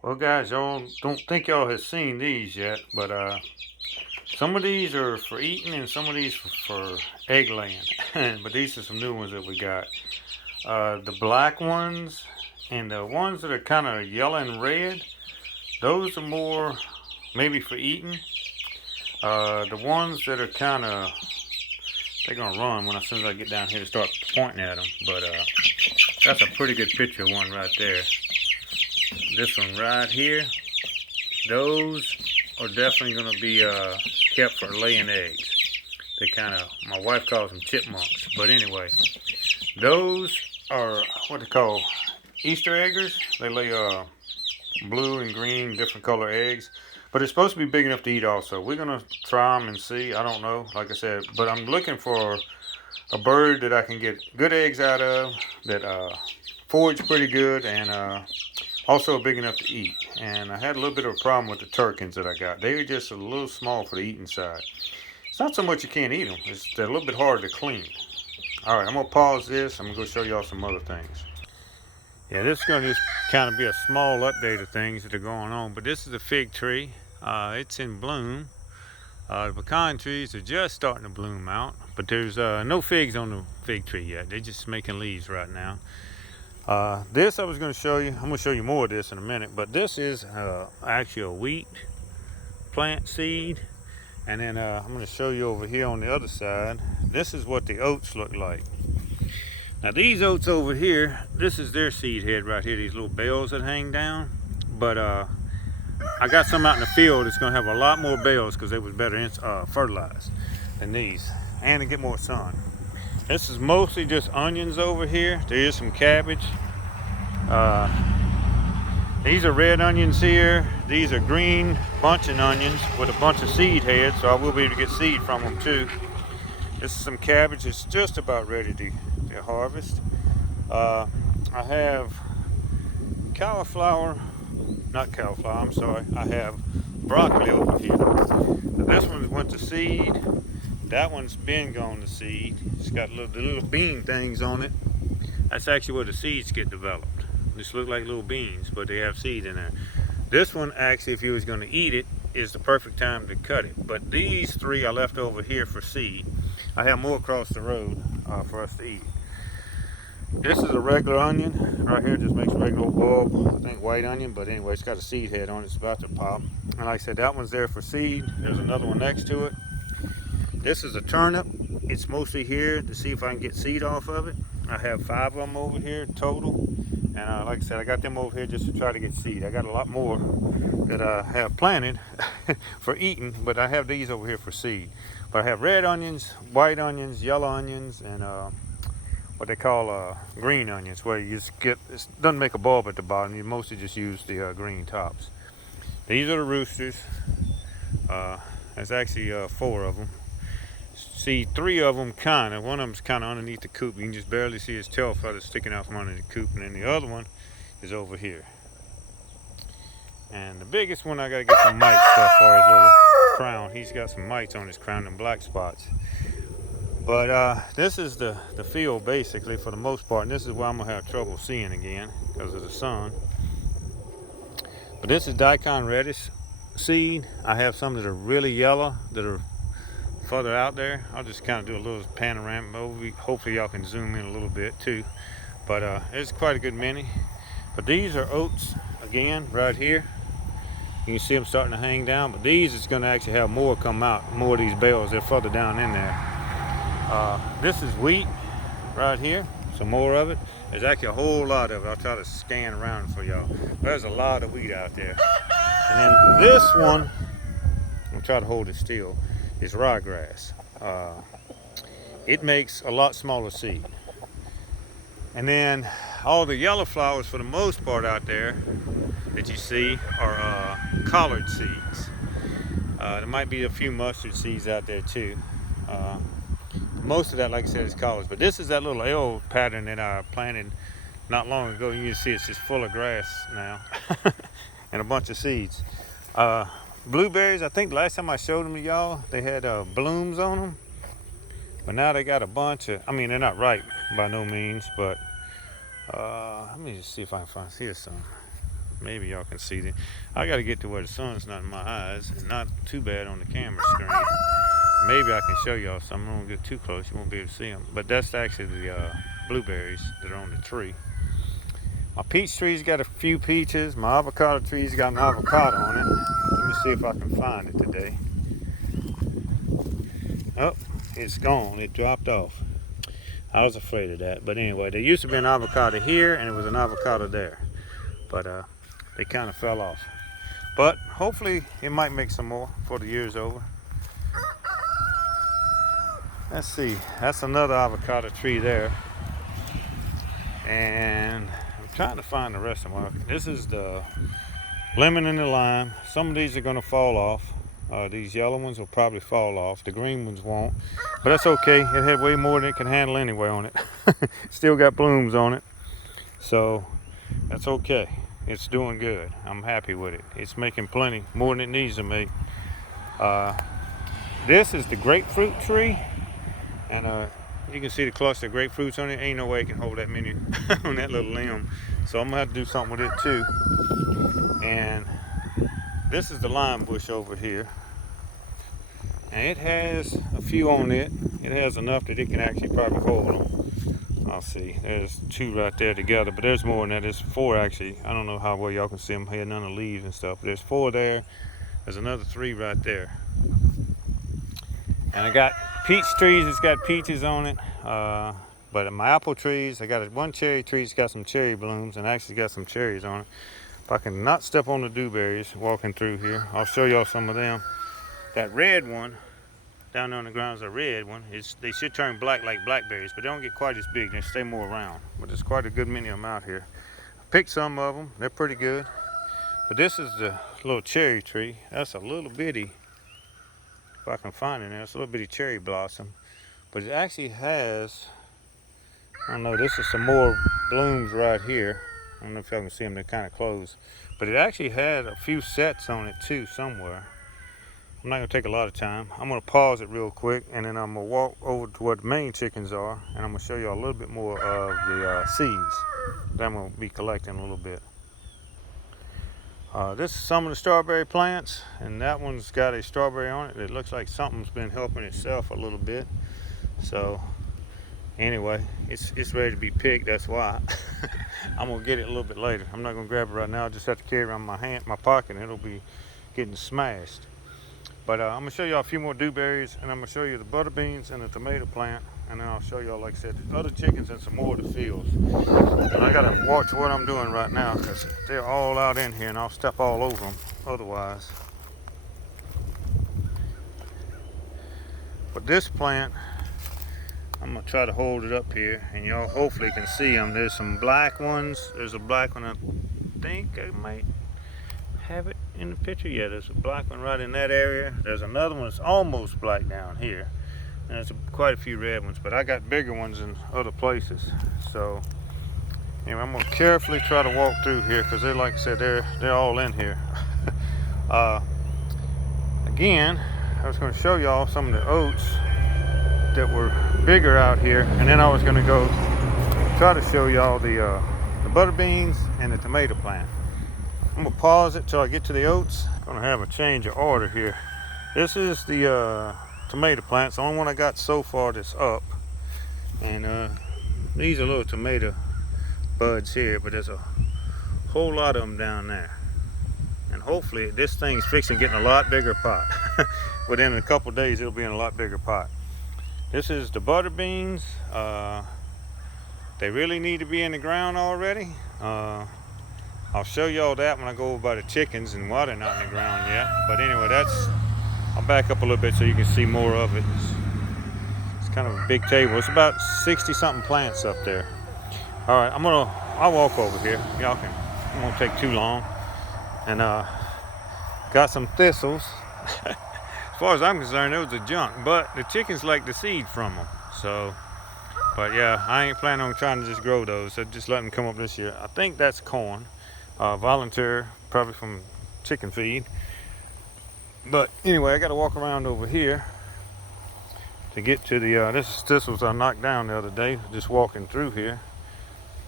Well, guys, y'all don't think y'all have seen these yet, but some of these are for eating and some of these for egg laying. But these are some new ones that we got. The black ones and the ones that are kind of yellow and red, those are more maybe for eating. The ones that are kind of, they're gonna run when as soon as I get down here to start pointing at them. But that's a pretty good picture of one right there. This one right here, those are definitely going to be kept for laying eggs. They kind of, my wife calls them chipmunks. But anyway, those are what they call Easter eggers. They lay blue and green, different color eggs. But it's supposed to be big enough to eat also. We're going to try them and see. I don't know, like I said. But I'm looking for a bird that I can get good eggs out of, that forage pretty good, and also big enough to eat. And I had a little bit of a problem with the Turkins that I got. They were just a little small for the eating side. It's not so much you can't eat them, they're a little bit harder to clean. All right, I'm going to pause this. I'm going to go show y'all some other things. Yeah, this is going to just kind of be a small update of things that are going on. But this is a fig tree. It's in bloom. The pecan trees are just starting to bloom out. But there's no figs on the fig tree yet. They're just making leaves right now. This I was going to show you. I'm going to show you more of this in a minute. But this is actually a wheat plant seed. And then I'm going to show you over here on the other side. This is what the oats look like. Now these oats over here, this is their seed head right here. These little bells that hang down. But I got some out in the field that's going to have a lot more bells because they was better fertilized than these. And to get more sun. This is mostly just onions over here. There is some cabbage. These are red onions here. These are green bunching onions with a bunch of seed heads, so I will be able to get seed from them too. This is some cabbage. It's just about ready to harvest. I have I'm sorry. I have broccoli over here. Now this one went to seed. That one's been gone to seed. It's got the little bean things on it. That's actually where the seeds get developed. Just look like little beans, but they have seed in there. This one, actually, if you was going to eat it, is the perfect time to cut it. But these three I left over here for seed. I have more across the road for us to eat. This is a regular onion. Right here just makes a regular bulb. I think white onion, but anyway, it's got a seed head on it. It's about to pop. And like I said, that one's there for seed. There's another one next to it. This is a turnip. It's mostly here to see if I can get seed off of it. I have 5 of them over here total. And like I said, I got them over here just to try to get seed. I got a lot more that I have planted for eating, but I have these over here for seed. But I have red onions, white onions, yellow onions, and what they call green onions, where you just get, it doesn't make a bulb at the bottom. You mostly just use the green tops. These are the roosters. There's actually 4 of them. See 3 of them one of them's kind of underneath the coop. You can just barely see his tail feathers sticking out from under the coop, and then the other one is over here. And the biggest one, I gotta get some mite stuff for his little crown. He's got some mites on his crown and black spots. But this is the field basically for the most part, and this is where I'm gonna have trouble seeing again because of the sun. But this is daikon radish seed. I have some that are really yellow that are further out there. I'll just kind of do a little panorama over. Hopefully y'all can zoom in a little bit too. But it's quite a good many. But these are oats again right here. You can see them starting to hang down. But these is going to actually have more come out. More of these bells. They're further down in there. This is wheat right here. Some more of it. There's actually a whole lot of it. I'll try to scan around for y'all. There's a lot of wheat out there. And then this one, I'll try to hold it still, is ryegrass. It makes a lot smaller seed. And then all the yellow flowers for the most part out there that you see are collard seeds. There might be a few mustard seeds out there too. Most of that, like I said, is collards. But this is that little L pattern that I planted not long ago. You can see it's just full of grass now and a bunch of seeds. Blueberries, I think the last time I showed them to y'all, they had blooms on them. But now they got a bunch of, I mean, they're not ripe by no means, but let me just see if I can find, here's some. maybe y'all can see them. I got to get to where the sun's not in my eyes and not too bad on the camera screen. Maybe I can show y'all some. I won't get too close, you won't be able to see them. But that's actually the blueberries that are on the tree. My peach tree's got a few peaches. My avocado tree's got an avocado on it. Let me see if I can find it today. Oh, it's gone. It dropped off. I was afraid of that. But anyway, there used to be an avocado here and it was an avocado there. But they kind of fell off. But hopefully it might make some more before the year's over. Let's see. That's another avocado tree there. And I'm trying to find the rest of them. This is the lemon and the lime. Some of these are going to fall off. These yellow ones will probably fall off. The green ones won't. But that's okay. It had way more than it can handle anyway on it. Still got blooms on it. So that's okay. It's doing good. I'm happy with it. It's making plenty, more than it needs to make. This is the grapefruit tree. And you can see the cluster of grapefruits on it. Ain't no way it can hold that many on that little limb. So I'm gonna have to do something with it too. And this is the lime bush over here. And it has a few on it. It has enough that it can actually probably hold them. I'll see. There's two right there together, but there's more than that. There's four actually. I don't know how well y'all can see them here, none of the leaves and stuff. But there's four there. There's another three right there. And I got peach trees. It's got peaches on it. But my apple trees, I got one cherry tree. It's got some cherry blooms and actually got some cherries on it. If I can not step on the dewberries walking through here, I'll show y'all some of them. That red one down there on the ground is a red one. They should turn black like blackberries, but they don't get quite as big. They stay more round. But there's quite a good many of them out here. I picked some of them. They're pretty good. But this is the little cherry tree. That's a little bitty, if I can find it now, it's a little bitty cherry blossom. But it actually has, I don't know, this is some more blooms right here. I don't know if y'all can see them, they're kind of closed. But it actually had a few sets on it too somewhere. I'm not gonna take a lot of time. I'm gonna pause it real quick and then I'm gonna walk over to where the main chickens are and I'm gonna show you a little bit more of the seeds that I'm gonna be collecting a little bit. This is some of the strawberry plants, and that one's got a strawberry on it. It looks like something's been helping itself a little bit. So anyway, it's ready to be picked, that's why. I'm gonna get it a little bit later. I'm not gonna grab it right now. I just have to carry it around my pocket and it'll be getting smashed. But I'm gonna show y'all a few more dewberries and I'm gonna show you the butter beans and the tomato plant. And then I'll show y'all, like I said, the other chickens and some more of the fields. And I gotta watch what I'm doing right now because they're all out in here and I'll step all over them otherwise. But this plant, I'm gonna try to hold it up here and y'all hopefully can see them. There's some black ones. There's a black one, I think I might have it in the picture. Yeah, there's a black one right in that area. There's another one that's almost black down here. And there's quite a few red ones, but I got bigger ones in other places. So anyway, I'm gonna carefully try to walk through here because they're, like I said, they're all in here. Again, I was gonna show y'all some of the oats that were bigger out here, and then I was gonna go try to show y'all the butter beans and the tomato plant. I'm gonna pause it till I get to the oats. I'm gonna have a change of order here. This is the tomato plants, the only one I got so far that's up, and these are little tomato buds here, but there's a whole lot of them down there, and hopefully this thing's fixing getting a lot bigger pot. Within a couple days it'll be in a lot bigger pot. This is the butter beans. They really need to be in the ground already. I'll show y'all that when I go over by the chickens and why they're not in the ground yet. But anyway, I'll back up a little bit so you can see more of it. It's kind of a big table. It's about 60 something plants up there. All right, I'll walk over here. It won't take too long. And got some thistles. As far as I'm concerned, it was a junk, but the chickens like the seed from them. So, but yeah, I ain't planning on trying to just grow those. So just let them come up this year. I think that's corn. Volunteer, probably from chicken feed. But anyway, I got to walk around over here to get to the, this was I knocked down the other day, just walking through here,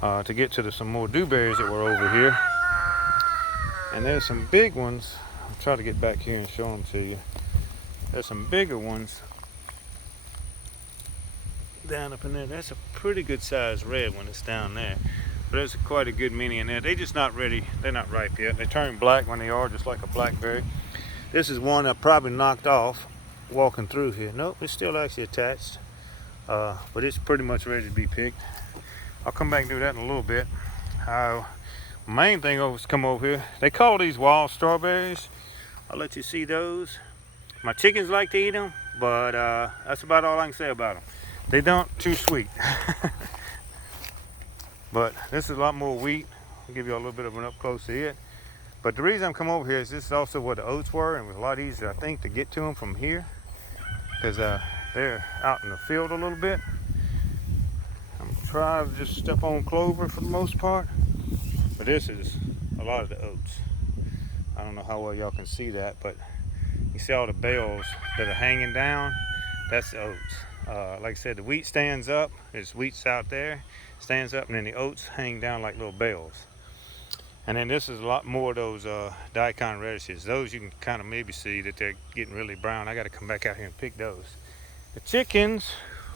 to get to some more dewberries that were over here. And there's some big ones. I'll try to get back here and show them to you. There's some bigger ones down up in there. That's a pretty good sized red one that's down there. But there's quite a good many in there. They're just not ready. They're not ripe yet. They turn black when they are, just like a blackberry. This is one I probably knocked off walking through here. Nope, it's still actually attached. But it's pretty much ready to be picked. I'll come back and do that in a little bit. Main thing is come over here. They call these wild strawberries. I'll let you see those. My chickens like to eat them, but that's about all I can say about them. They don't too sweet. But this is a lot more wheat. I'll give you a little bit of an up close to it. But the reason I'm coming over here is this is also where the oats were, and it was a lot easier, I think, to get to them from here, because they're out in the field a little bit. I'm trying to just step on clover for the most part, but this is a lot of the oats. I don't know how well y'all can see that, but you see all the bales that are hanging down. That's the oats. Like I said, the wheat stands up. There's wheats out there, stands up, and then the oats hang down like little bales. And then this is a lot more of those daikon radishes. Those you can kind of maybe see that they're getting really brown. I got to come back out here and pick those. The chickens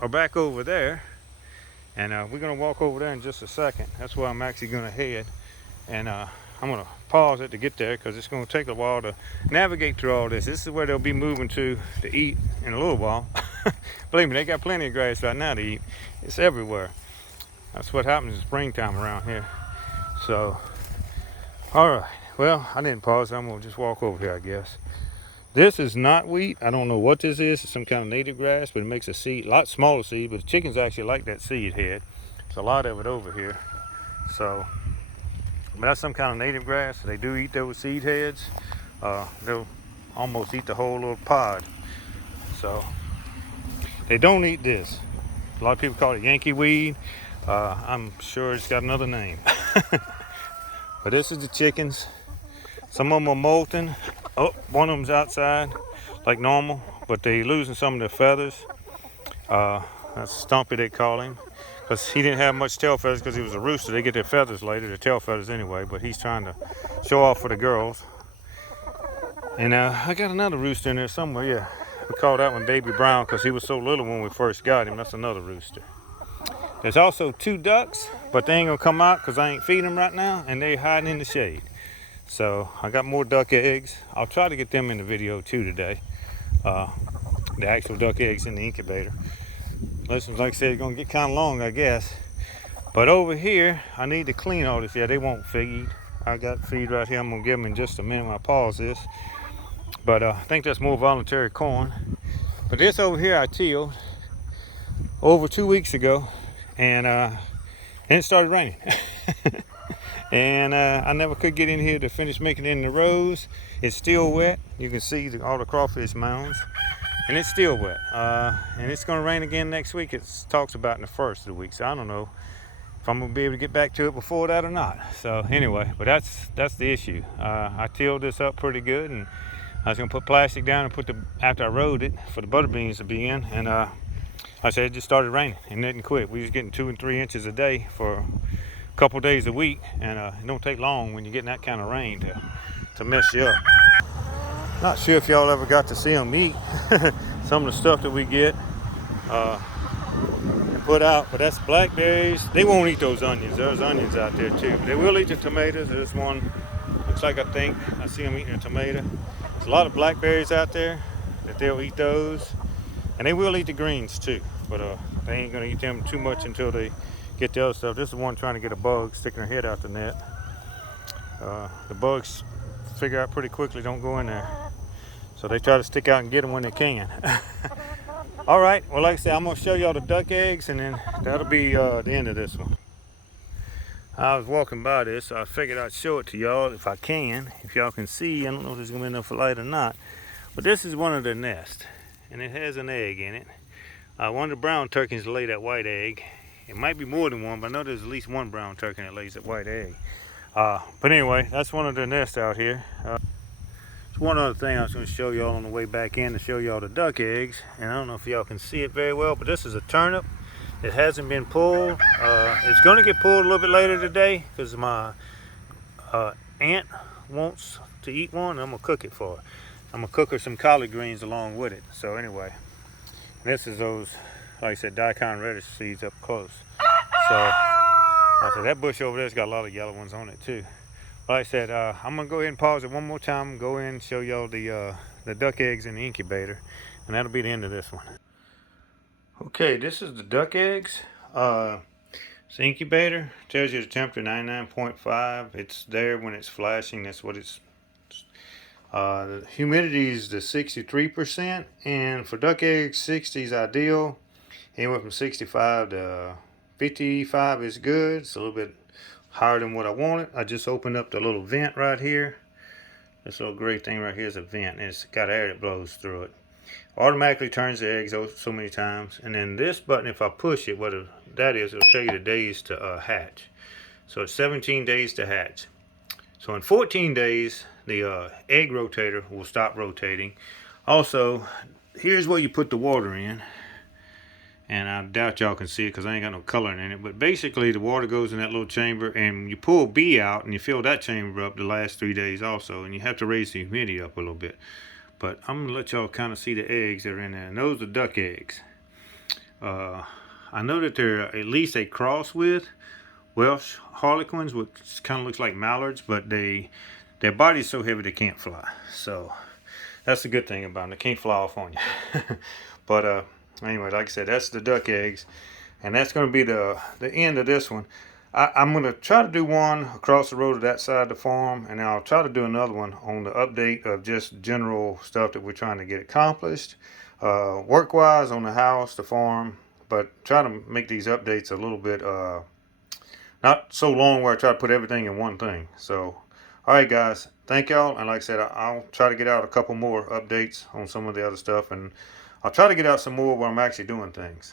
are back over there, and we're going to walk over there in just a second. That's where I'm actually going to head. And I'm going to pause it to get there because it's going to take a while to navigate through all this. This is where they'll be moving to eat in a little while. Believe me, they got plenty of grass right now to eat. It's everywhere. That's what happens in springtime around here. So, all right. Well, I didn't pause. I'm going to just walk over here, I guess. This is not wheat. I don't know what this is. It's some kind of native grass, but it makes a seed, a lot smaller seed, but the chickens actually like that seed head. There's a lot of it over here. So, but that's some kind of native grass. They do eat those seed heads. They'll almost eat the whole little pod. So, they don't eat this. A lot of people call it Yankee weed. I'm sure it's got another name. But this is the chickens. Some of them are molting. Oh, one of them's outside like normal, but they're losing some of their feathers. That's Stumpy, they call him, because he didn't have much tail feathers because he was a rooster. They get their feathers later, their tail feathers anyway, but he's trying to show off for the girls. And I got another rooster in there somewhere, yeah. We call that one Baby Brown because he was so little when we first got him. That's another rooster. There's also 2 ducks, but they ain't gonna come out because I ain't feeding them right now, and they're hiding in the shade. So I got more duck eggs. I'll try to get them in the video too today. The actual duck eggs in the incubator. Listen, like I said, it's gonna get kind of long, I guess. But over here, I need to clean all this. Yeah, they won't feed. I got feed right here. I'm gonna give them in just a minute when I pause this. But I think that's more voluntary corn. But this over here I tilled over 2 weeks ago, and it started raining. And I never could get in here to finish making it in the rows. It's still wet. You can see all the crawfish mounds, and it's still wet. And it's going to rain again next week. It talks about in the first of the week. So I don't know if I'm going to be able to get back to it before that or not. So anyway, but that's the issue. I tilled this up pretty good, and I was going to put plastic down and after I rode it for the butter beans to be in. And like I said, it just started raining and it didn't quit. We was getting 2 and 3 inches a day for a couple days a week, and it don't take long when you're getting that kind of rain to mess you up. Not sure if y'all ever got to see them eat some of the stuff that we get and put out, but that's blackberries. They won't eat those onions. There's onions out there too. They will eat the tomatoes. There's one, looks like I see them eating a tomato. There's a lot of blackberries out there that they'll eat those, and they will eat the greens too, but they ain't gonna eat them too much until they get the other stuff. This is one trying to get a bug, sticking her head out the net. The bugs figure out pretty quickly, don't go in there. So they try to stick out and get them when they can. All right, well, like I said, I'm gonna show y'all the duck eggs, and then that'll be the end of this one. I was walking by this, so I figured I'd show it to y'all if I can. If y'all can see, I don't know if there's gonna be enough light or not, but this is one of their nests, and it has an egg in it. One of the brown turkeys lay that white egg. It might be more than one, but I know there's at least one brown turkey that lays that white egg. But anyway, that's one of their nests out here. There's one other thing I was going to show y'all on the way back in, to show y'all the duck eggs. And I don't know if y'all can see it very well, but this is a turnip. It hasn't been pulled. It's going to get pulled a little bit later today because my aunt wants to eat one, I'm gonna cook it for her. I'm gonna cook her some collard greens along with it. So anyway, this is those, like I said, daikon radish seeds up close. So like I said, that bush over there's got a lot of yellow ones on it too. Like I said, I'm gonna go ahead and pause it one more time, go in and show y'all the duck eggs in the incubator, and that'll be the end of this one. Okay, this is the duck eggs. It's the incubator. Tells you the temperature 99.5. It's there when it's flashing. That's what it's. The humidity is the 63%, and for duck eggs, 60 is ideal. Anywhere from 65 to 55 is good. It's a little bit higher than what I wanted. I just opened up the little vent right here. This little gray thing right here is a vent, and it's got air that blows through it. Automatically turns the eggs so many times. And then this button, if I push it, what that is, it'll tell you the days to hatch. So it's 17 days to hatch. So in 14 days, the egg rotator will stop rotating. Also, here's where you put the water in. And I doubt y'all can see it because I ain't got no coloring in it. But basically, the water goes in that little chamber, and you pull B out, and you fill that chamber up the last 3 days also. And you have to raise the humidity up a little bit. But I'm going to let y'all kind of see the eggs that are in there. And those are duck eggs. I know that they're at least a cross with Welsh Harlequins, which kind of looks like mallards, but their body's so heavy they can't fly. So that's the good thing about them. They can't fly off on you. But anyway, like I said, that's the duck eggs. And that's going to be the end of this one. I'm going to try to do one across the road to that side of the farm, and I'll try to do another one on the update of just general stuff that we're trying to get accomplished, work-wise on the house, the farm, but try to make these updates a little bit, not so long where I try to put everything in one thing. So, all right, guys, thank y'all, and like I said, I'll try to get out a couple more updates on some of the other stuff, and I'll try to get out some more where I'm actually doing things.